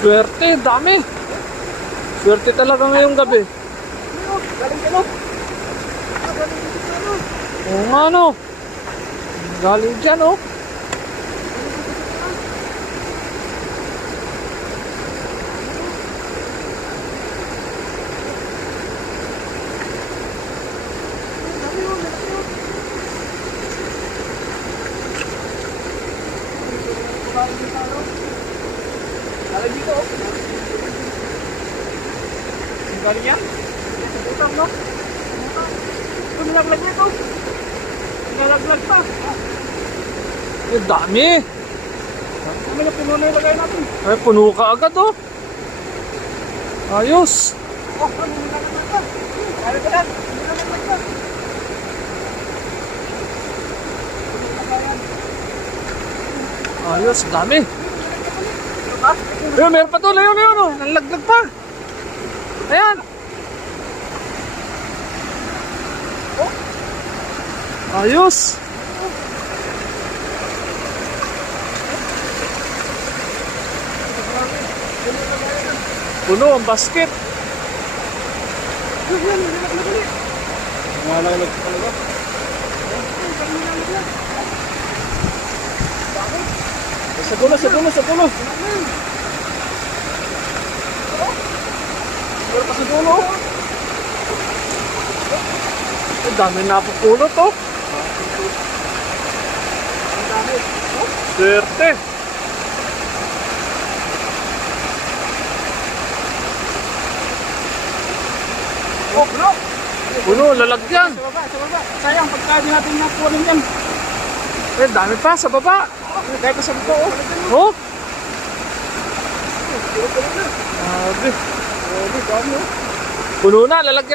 Swerte, dami. Swerte talaga ngayong gabi. Galing ka, no? Oo nga, no. Galing dyan, oh. Galing dito, oh. Ang galing yan? Utang, no? Ito, nilaglag niya ito. Nilaglag pa. Eh, dami. Kami na puno na ilagay natin. Ay, puno ka agad, oh. Ayos. Oh, ano nilaglag pa? Kaya ka lang. Nilaglag pa. Ayos, dami. Ha? Eh, meron pa to. Leon, Leon, oh. Nalaglag pa. Ayan. Ayos. Puno ang basket. Nalaglag pa talaga. Sa dulo, sa dulo, sa dulo. Meron pa sa dulo. Ang dami napupulot, oh. Ang dami. Swerte. Oh, bro. Puno, lalagyan. Sa baba, sa baba. Sayang, pagka di natin nakuha yan. Eh, dami pa sa baba. Kahit sa baba, oh. Oh. Grabe. Grabe. Grabe, dami, oh. Puno na, lalagyan.